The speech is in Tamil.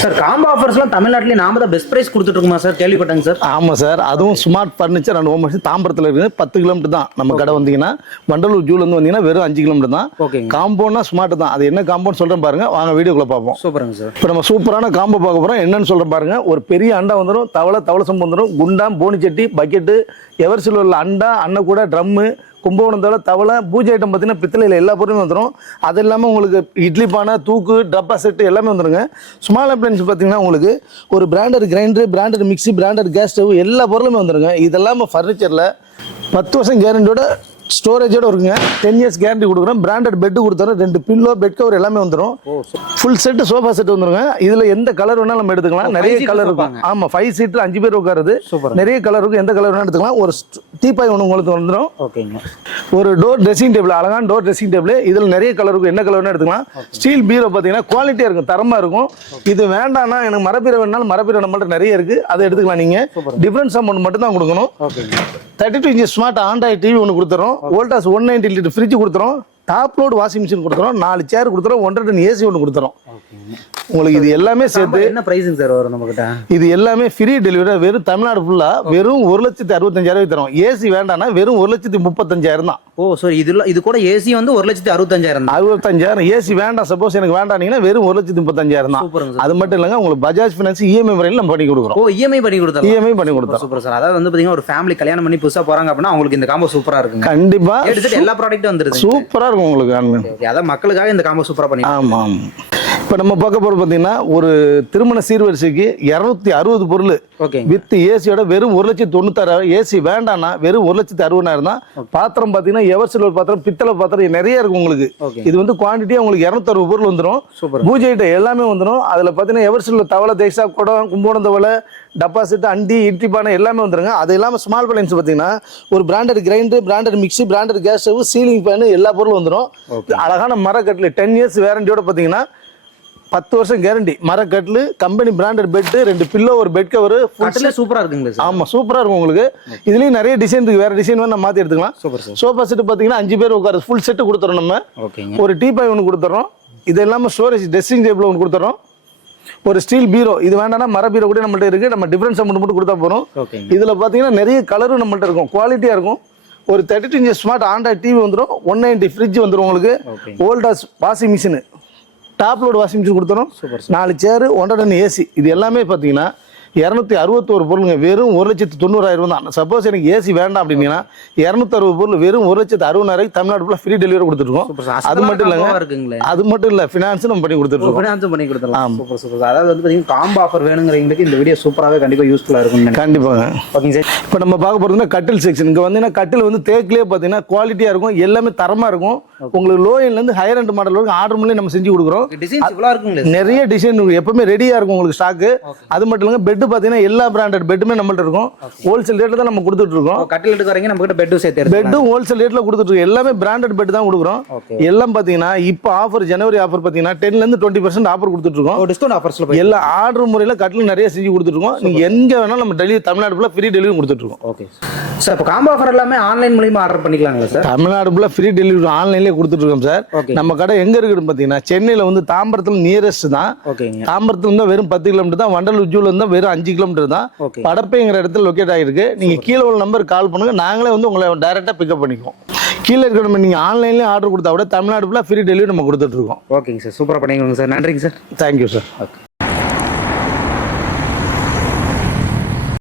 சார் காம்போ ஆஃபர்ஸ்லாம் தமிழ்நாட்டிலே நாம தான் பெஸ்ட் பிரைஸ் கொடுத்துட்டு இருக்கோமா சார்? கேள்விப்பட்டாங்க சார். ஆமாம் சார், அதுவும் ஸ்மார்ட் ஃபர்னிச்சர் அண்ட் ஹோம் தாம்பரத்தில் இருக்குது. 10 கிலோமீட்டர் தான் நம்ம கடை. வந்தீங்கன்னா வண்டலூர் ஜூலேருந்து வந்தீங்கன்னா வெறும் 5 கிலோமீட்டர் தான். ஓகே. காம்போனா ஸ்மார்ட் தான். அது என்ன காம்போன்னு சொல்கிறேன் பாருங்க, வாங்க வீடியோக்குள்ள பார்ப்போம். சூப்பருங்க சார். இப்போ நம்ம சூப்பரான காம்போ பார்க்க போகிறோம். என்னன்னு சொல்கிறேன் பாருங்க. ஒரு பெரிய அண்டா வந்துடும், தவளை சம்பு வந்துடும், குண்டாம் போனிச்சட்டி, பக்கெட்டு, எவர்சில் உள்ள அண்டா, அன்ன கூட ட்ரம்மு, கும்பகோணம் தவளை, பூஜை ஐட்டம் பார்த்தீங்கன்னா பித்தளையில் எல்லா பொருளுமே வந்துடும். அது இல்லாமல் உங்களுக்கு இட்லி பானை, தூக்கு, டப்பா செட்டு எல்லாமே வந்துடுங்க. ஸ்மால் அப்ளைன்ஸ் பார்த்தீங்கன்னா உங்களுக்கு ஒரு branded grinder, branded mixie, branded gas stove எல்லா பொருளுமே வந்துடுங்க. இதெல்லாம் ஃபர்னிச்சரில் 10 வருஷம் கேரண்டியோட ஸ்டோரேஜோட இருக்குங்க. 10 இயர்ஸ் கேரண்டி கொடுக்குறோம். பிராண்டட் பெட்டு கொடுத்துறோம். 2 பில்லோ, பெட் கவர் எல்லாமே வந்துடும். ஃபுல் செட்டு சோஃபா செட் வந்துருங்க. இதுல எந்த கலர் வேணாலும் நம்ம எடுத்துக்கலாம். நிறைய கலர் இருக்கும். ஆமா, 5 சீட்டர் 5 பேர் உட்காருது. நிறைய கலர் இருக்கும். எந்த கலர் வேணாலும் எடுத்துக்கலாம். ஒரு டீபாய் ஒன்று உங்களுக்கு வந்துடும். ஓகேங்க. ஒரு டோர் ட்ரெஸ்ஸிங் டேபிள், அழகான டோர் ட்ரெஸ்ஸிங் டேபிள். இதுல நிறைய கலர் இருக்கும். என்ன கலர் வேணாலும் எடுத்துக்கலாம். ஸ்டீல் பீரோ பார்த்தீங்கன்னா குவாலிட்டியா இருக்கும், தரமா இருக்கும். இது வேண்டாம்னா எனக்கு மரப்பீரை வேணாலும் மரப்பீரை நம்மள்ட்ட நிறைய இருக்கு, அதை எடுத்துக்கலாம். நீங்க டிஃபரன்ஸ் அமௌண்ட் மட்டும் தான் கொடுக்கணும். 32 இன்ச் ஸ்மார்ட் ஆண்ட்ராய்ட் டிவி ஒன்று கொடுத்துறோம். வோல்டாஸ் 190 லிட்டர் ஃப்ரிட்ஜ் கொடுத்துறோம். டாப் லோட் வாஷிங் மிஷின் கொடுத்துறோம். 4 சேர் கொடுத்துறோம். 1.5 டன் ஏசி ஒன்று கொடுத்துறோம். உங்களுக்கு இது எல்லாமே சேர்த்து என்ன பிரைஸிங் சார் வரும் நம்ம கிட்ட? இது எல்லாமே ஃப்ரீ டெலிவரி. வெறும் தமிழ்நாடு ஃபுல்லா வெறும் 1,65,000 தரும். ஏசி வேண்டாம்னா வெறும் 1,35,000 தான். ஓ சார், இது கூட ஏசி வந்து 1,65,000 தான். 65,000. ஏசி வேண்டாம், சப்போஸ் எனக்கு வேண்டாம்னீங்கன்னா வெறும் 1,35,000 தான். அது மட்டும் இல்லைங்க, உங்களுக்கு பஜாஜ் ஃபினான்ஸ் இஎம்ஐ முறையில் நம்ம பண்ணி கொடுக்குறோம். ஓ, இஎம்ஐ பண்ணி கொடுத்தோம். இஎம்ஐ பண்ணி கொடுத்தோம். Super sir. அதாவது வந்து பாத்தீங்கன்னா ஒரு ஃபேமிலி கல்யாணம் பண்ணி புதுசா போறாங்க அப்படின்னா அவங்களுக்கு இந்த காம்போ சூப்பரா இருக்குங்க. கண்டிப்பா எடுத்துட்டு எல்லா ப்ராடக்ட்டும் வந்துருது. சூப்பரா இருக்கும் உங்களுக்கு. அதான் மக்களுக்காக இந்த காம்போ சூப்பரா பண்ணி. ஆமா. இப்போ நம்ம பார்க்க போகிறது பார்த்தீங்கன்னா ஒரு திருமண சீர்வரிசைக்கு 260 பொருள் வித் ஏசியோட வெறும் 1,96,000. ஏசி வேண்டாம்னா வெறும் 1,60,000 தான். பாத்திரம் பார்த்தீங்கன்னா எவர்சில்வர் பாத்திரம், பித்தளை பாத்திரம் நிறைய இருக்கும் உங்களுக்கு. இது வந்து குவான்டிட்டியாக உங்களுக்கு 260 பொருள் வந்துடும். பூஜை ஐட்டம் எல்லாமே வந்துடும். அதில் பார்த்தீங்கன்னா எவர்சில்வர் தவளை, தேக்ஸா, குடம், கும்போணம் தவளை, டெபாசிட், அண்டி, இட்லி பானை எல்லாமே வந்துருங்க. அது இல்லாமல் ஸ்மால் அப்ளையன்ஸ் பார்த்தீங்கன்னா ஒரு branded grinder, branded mixie, branded gas stove, ceiling fan எல்லா பொருளும் வந்துடும். அழகான மரக்கட்டில் 10 இயர்ஸ் வேரண்டியோட பார்த்தீங்கன்னா 10 வருஷம் கேரண்டி. மரக்கட்டில், கம்பெனி பிராண்டட் பெட், 2 பில்லோ, ஒரு பெட் கவர். சூப்பரா இருக்குங்க. ஆமா, சூப்பரா இருக்கும் உங்களுக்கு. இதுலயும் நிறைய டிசைன் இருக்கு. வேற டிசைன் வேணா மாத்தி எடுத்துக்கலாம். சோஃபா செட் பாத்தீங்கன்னா 5 பேர் உட்காரு ஃபுல் செட் கொடுத்துறோம் நம்ம. ஒரு டீபாய் ஒன்று கொடுத்துறோம். இது இல்லாம ஸ்டோரேஜ் ட்ரெஸ்ஸிங் டேபிள் ஒன்று கொடுத்துறோம். ஒரு ஸ்டீல் பீரோ. இது வேண்டாம்னா மர பீரோ கூட நம்மள்ட்ட இருக்கு. நம்ம டிஃபரன்ஸ் அமௌண்ட் மட்டும் கொடுத்தா போறோம். இதுல பாத்தீங்கன்னா நிறைய கலரும் நம்மள்ட்ட இருக்கும். குவாலிட்டியா இருக்கும். ஒரு 32 இன்ச் ஸ்மார்ட் ஆண்ட்ராய்ட் டிவி வந்துடும். 190 ஃப்ரிட்ஜ் வந்துடும் உங்களுக்கு. Voltas washing machine, top load washing machine கொடுத்துரும். 4 சேர், 1.5 டன் ஏசி. இது எல்லாமே பார்த்தீங்கன்னா 261 பொருளுங்க. வெறும் 1,90,000 தான். சப்போஸ் எனக்கு ஏசி வேண்டாம் அப்படின்னா 260 பொருள் வெறும் 1,60,000 தமிழ்நாடு ஃபுல்லாக ஃப்ரீ டெலிவரி கொடுத்துருக்கோம். அது மட்டும் இல்லைங்க, அது மட்டும் இல்லை, ஃபினான்ஸ் நம்ம பண்ணி கொடுத்துருக்கோம். ஃபினான்ஸும் பண்ணி கொடுத்துருலாம். Super super. அதாவது வந்து பார்த்தீங்கன்னா காம்போ ஆஃபர் வேணுங்கிறவங்களுக்கு இந்த வீடியோ சூப்பராகவே கண்டிப்பாக யூஸ்ஃபுல்லாக இருக்கும். கண்டிப்பாக. ஓகேங்க சார். இப்போ நம்ம பார்க்க போகிறதுனா கட்டில் செக்ஷன். இங்கே வந்து கட்டில் வந்து தேக்கிலே பார்த்தீங்கன்னா குவாலிட்டியாக இருக்கும். எல்லாமே தரமாக இருக்கும். உங்களுக்கு லோ எண்ட்லேருந்து ஹையர் எண்ட் மாடல் வரைக்கும் ஆர்டர் பண்ணி நம்ம செஞ்சு கொடுக்குறோம். நிறைய டிசைன் எப்பவுமே ரெடியாக இருக்கும் உங்களுக்கு ஸ்டாக்கு. அது மட்டும் இல்லைங்க, பெட் பார்த்தீங்கன்னா எல்லா பிராண்டட் பெட்டுமே நம்மள்ட்ட இருக்கும். ஹோல்சேல் ரேட்ல தான் நம்ம கொடுத்துட்டு இருக்கோம். கட்டில் எடுக்கறீங்க நம்ம கிட்ட பெட்டும் சேர்த்து பெட்டும் ஹோல்சேல் ரேட்ல கொடுத்துட்டு இருக்கோம். எல்லாமே பிராண்டட் பெட் தான் கொடுக்குறோம். எல்லாம் பாத்தீங்கன்னா இப்போ ஆஃபர் ஜனவரி ஆஃபர் பாத்தீங்கன்னா 10ல இருந்து 20% ஆஃபர் கொடுத்துட்டு இருக்கோம். டிஸ்கவுண்ட் ஆஃபர்ஸ்ல எல்லா ஆர்டர் முறையில கட்டில் நிறைய செஞ்சு கொடுத்துட்டு இருக்கோம். நீங்க எங்க வேணாலும் நம்ம டெலிவரி தமிழ்நாடு ஃபுல்லா ஃப்ரீ டெலிவரி கொடுத்துட்டு இருக்கோம். Okay sir. இப்போ காம்போ ஆஃபர் எல்லாமே ஆன்லைன் மூலமா ஆர்டர் பண்ணிக்கலாங்களா சார்? தமிழ்நாடு ஃபுல்லா ஃப்ரீ டெலிவரி ஆன்லைன்லயே கொடுத்துட்டு இருக்கோம் சார். நம்ம கடை எங்க இருக்குன்னு பாத்தீங்கன்னா சென்னையில வந்து தாம்பரத்துல நியரஸ்ட் தான். தாம்பரத்துல இருந்தா வெறும் 10 கிலோமீட்டர் தான். வண்டலூர் ஜூல இருந்தா வெறும் 5 கிலோமீட்டர் தான். படப்பைங்கிற இடத்துல லொக்கேட் ஆகிருக்கு. நீங்க கீழே உள்ள நம்பர் கால் பண்ணுங்க, நாங்களே வந்து உங்களை டைரக்டா பிக்கப் பண்ணிக்குவோம். கீழே இருக்கிற நம்ம நீங்க ஆன்லைன்லயே ஆர்டர் கொடுத்தா விட தமிழ்நாடு ஃபுல்லா ஃப்ரீ டெலிவரி நம்ம கொடுத்துட்டு இருக்கோம். ஓகேங்க சார். சூப்பரா பண்ணிக்கோங்க சார். நன்றிங்க சார். Thank you sir.